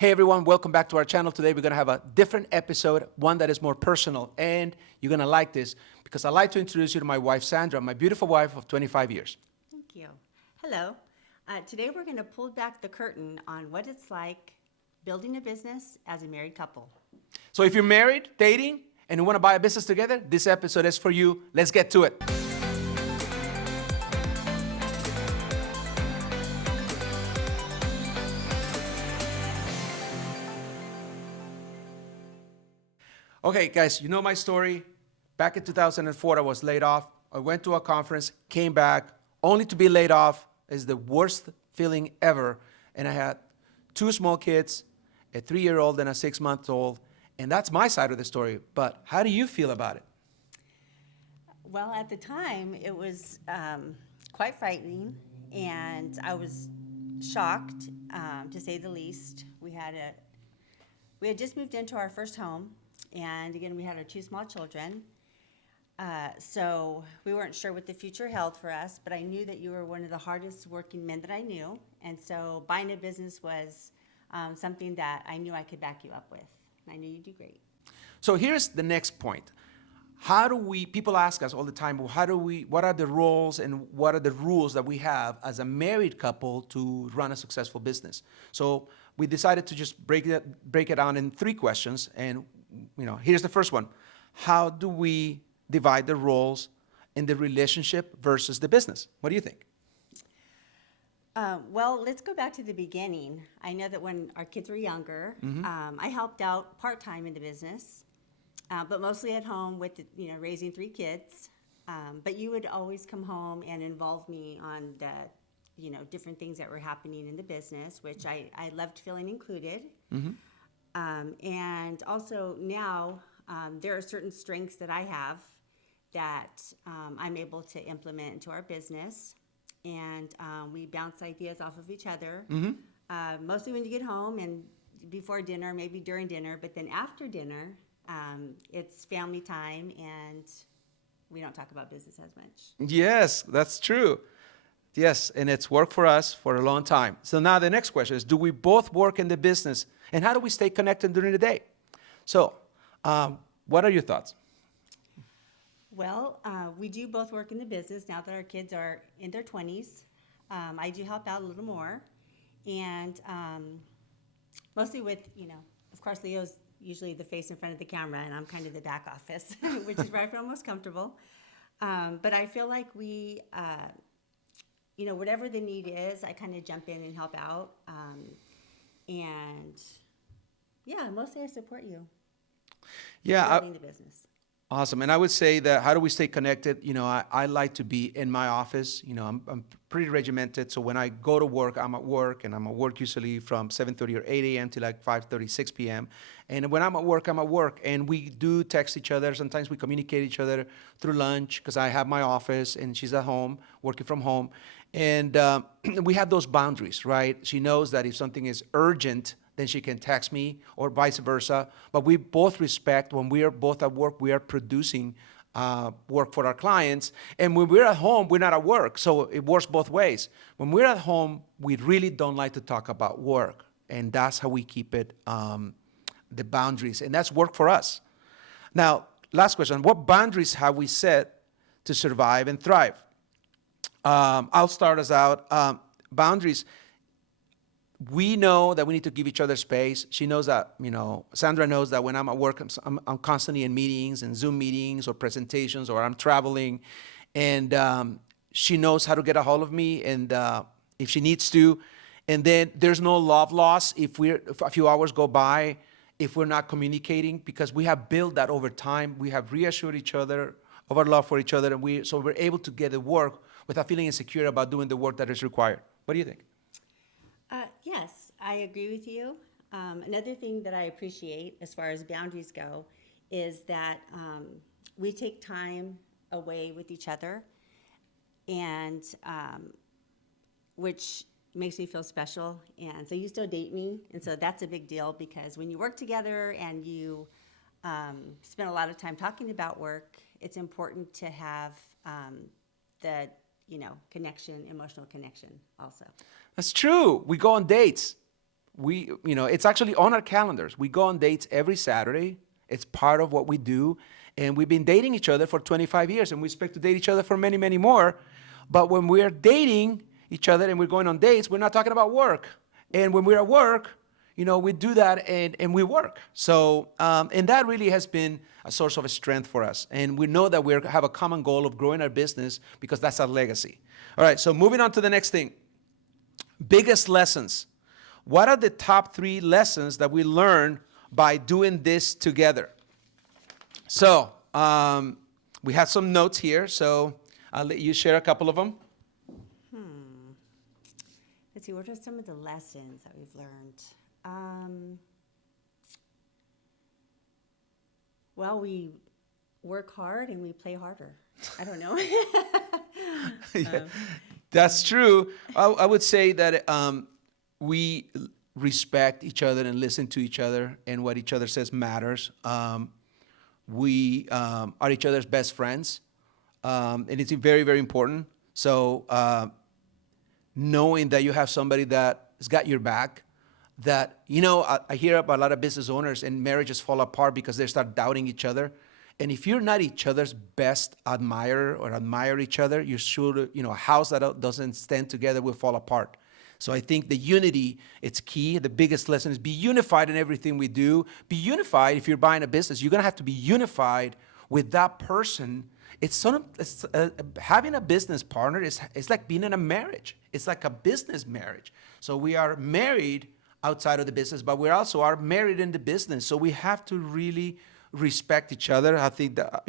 Hey everyone, welcome back to our channel. Today we're going to have a different episode, one that is more personal, and you're going to like this because I'd like to introduce you to my wife, Sandra, my beautiful wife of 25 years. Thank you. Hello. Today we're going to pull back the curtain on what it's like building a business as a married couple. So if you're married, dating, and you want to buy a business together, this episode is for you. Let's get to it. Okay, guys, you know my story. Back in 2004, I was laid off. I went to a conference, came back, only to be laid off is the worst feeling ever. And I had two small kids, a 3-year-old and a 6-month-old. And that's my side of the story. But how do you feel about it? Well, at the time, it was quite frightening, and I was shocked, to say the least. We had just moved into our first home, and again, we had our 2 small children. So we weren't sure what the future held for us, but I knew that you were one of the hardest working men that I knew. And so buying a business was something that I knew I could back you up with. And I knew you'd do great. So here's the next point. People ask us all the time, well, what are the roles and what are the rules that we have as a married couple to run a successful business? So we decided to just break it down in 3 questions. And here's the first one. How do we divide the roles in the relationship versus the business? What do you think? Well, let's go back to the beginning. I know that when our kids were younger, I helped out part-time in the business, but mostly at home with raising 3 kids. But you would always come home and involve me on the different things that were happening in the business, which I loved feeling included. And also now there are certain strengths that I have that I'm able to implement into our business. And we bounce ideas off of each other, mostly when you get home and before dinner, maybe during dinner, but then after dinner, it's family time and we don't talk about business as much. Yes, that's true. Yes, and it's worked for us for a long time. So now the next question is, do we both work in the business and how do we stay connected during the day? So what are your thoughts? Well, we do both work in the business now that our kids are in their 20s. I do help out a little more. And mostly with, of course, Leo's usually the face in front of the camera and I'm kind of the back office, which is where I feel most comfortable. But I feel like we, whatever the need is, I kind of jump in and help out. And yeah, mostly I support you. Yeah. Building the business. Awesome. And I would say that how do we stay connected? I like to be in my office. I'm pretty regimented. So when I go to work, I'm at work, and I'm at work usually from 7:30 or 8 a.m. to like 5:30, 6 p.m. And when I'm at work, I'm at work. And we do text each other. Sometimes we communicate each other through lunch because I have my office and she's at home, working from home. And we have those boundaries, right? She knows that if something is urgent, then she can text me or vice versa. But we both respect when we are both at work, we are producing work for our clients. And when we're at home, we're not at work. So it works both ways. When we're at home, we really don't like to talk about work. And that's how we keep it, the boundaries. And that's work for us. Now, last question. What boundaries have we set to survive and thrive? I'll start us out. Boundaries. We know that we need to give each other space. She knows that, Sandra knows that when I'm at work, I'm constantly in meetings and Zoom meetings or presentations or I'm traveling. And she knows how to get a hold of me and if she needs to. And then there's no love loss if a few hours go by, if we're not communicating, because we have built that over time. We have reassured each other of our love for each other. And so we're able to get the work without feeling insecure about doing the work that is required. What do you think? Yes, I agree with you. Another thing that I appreciate as far as boundaries go is that we take time away with each other, and which makes me feel special. And so you still date me, and so that's a big deal because when you work together and you spend a lot of time talking about work, it's important to have the connection, emotional connection also. That's true. We go on dates. it's actually on our calendars. We go on dates every Saturday. It's part of what we do. And we've been dating each other for 25 years, and we expect to date each other for many, many more. But when we're dating each other and we're going on dates, we're not talking about work. And when we're at work, we do that and we work. So, and that really has been a source of strength for us. And we know that we have a common goal of growing our business because that's our legacy. All right, so moving on to the next thing. Biggest lessons. What are the top 3 lessons that we learn by doing this together? So, we have some notes here, so I'll let you share a couple of them. Let's see, what are some of the lessons that we've learned? Well, we work hard and we play harder. I don't know. Yeah, that's true. I would say that we respect each other and listen to each other, and what each other says matters. We are each other's best friends, and it's very, very important. So knowing that you have somebody that has got your back, that, I hear about a lot of business owners and marriages fall apart because they start doubting each other. And if you're not each other's best admirer or admire each other, you should, a house that doesn't stand together will fall apart. So I think the unity, it's key. The biggest lesson is be unified in everything we do. Be unified if you're buying a business. You're going to have to be unified with that person. Having a business partner it's like being in a marriage. It's like a business marriage. So we are married outside of the business, but we also are married in the business. So we have to really respect each other. I think that,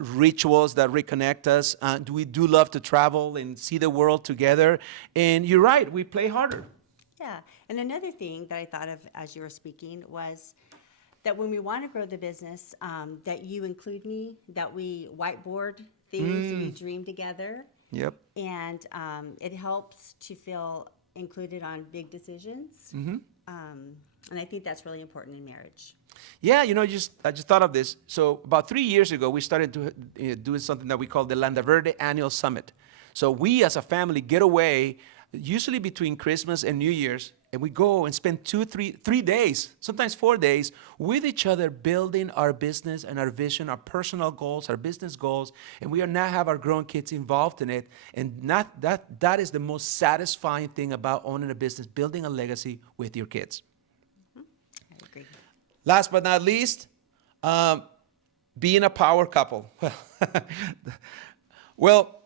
rituals that reconnect us. We do love to travel and see the world together. And you're right, we play harder. Yeah, and another thing that I thought of as you were speaking was that when we want to grow the business, that you include me, that we whiteboard things, we dream together. Yep. And it helps to feel included on big decisions. And I think that's really important in marriage. Yeah, I just thought of this. So about 3 years ago, we started to doing something that we call the Landaverde Annual Summit. So we as a family get away, usually between Christmas and New Year's, and we go and spend 3 days, sometimes 4 days, with each other, building our business and our vision, our personal goals, our business goals, and we are now have our grown kids involved in it. And that is the most satisfying thing about owning a business, building a legacy with your kids. I agree. Last but not least, being a power couple. Well,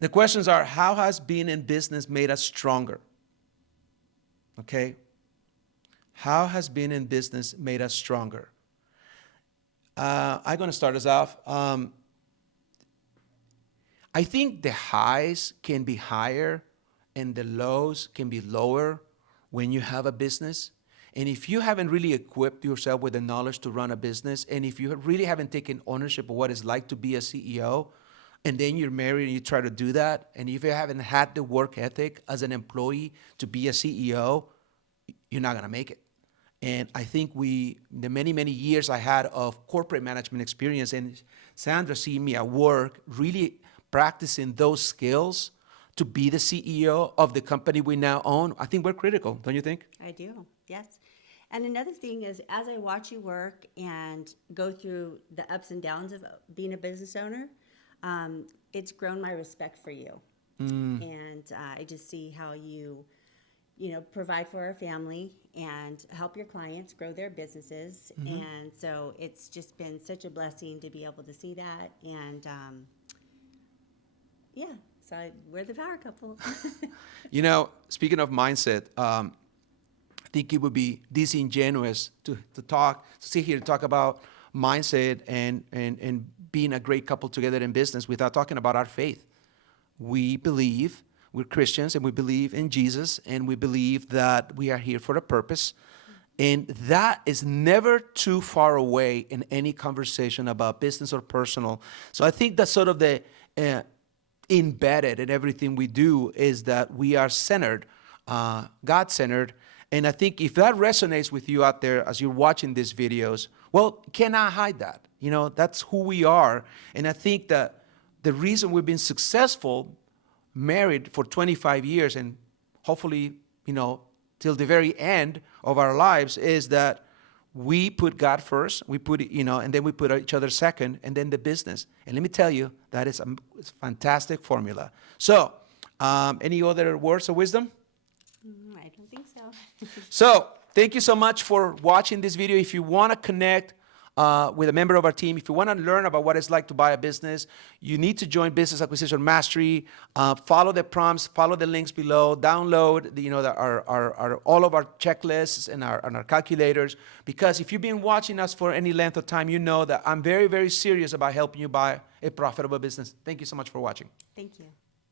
the questions are, how has being in business made us stronger? Okay? How has being in business made us stronger? I'm going to start us off. I think the highs can be higher and the lows can be lower when you have a business. And if you haven't really equipped yourself with the knowledge to run a business, and if you really haven't taken ownership of what it's like to be a CEO, and then you're married and you try to do that, and if you haven't had the work ethic as an employee to be a CEO, you're not going to make it. And I think the many, many years I had of corporate management experience, and Sandra seeing me at work, really practicing those skills to be the CEO of the company we now own, I think we're critical, don't you think? I do, yes. And another thing is, as I watch you work and go through the ups and downs of being a business owner, it's grown my respect for you. And I just see how you provide for our family and help your clients grow their businesses. And so it's just been such a blessing to be able to see that. And so we're the power couple. Speaking of mindset, I think it would be disingenuous to sit here to talk about mindset and being a great couple together in business without talking about our faith. We believe, we're Christians, and we believe in Jesus, and we believe that we are here for a purpose. And that is never too far away in any conversation about business or personal. So I think that's sort of the embedded in everything we do is that we are centered, God-centered. And I think if that resonates with you out there as you're watching these videos, well, cannot hide that. That's who we are. And I think that the reason we've been successful, married for 25 years, and hopefully, till the very end of our lives is that we put God first, we put, and then we put each other second, and then the business. And let me tell you, that is it's a fantastic formula. So, any other words of wisdom? I don't think so. So, thank you so much for watching this video. If you want to connect with a member of our team, if you want to learn about what it's like to buy a business, you need to join Business Acquisition Mastery. Follow the prompts, follow the links below, download all of our checklists and our calculators. Because if you've been watching us for any length of time, you know that I'm very, very serious about helping you buy a profitable business. Thank you so much for watching. Thank you.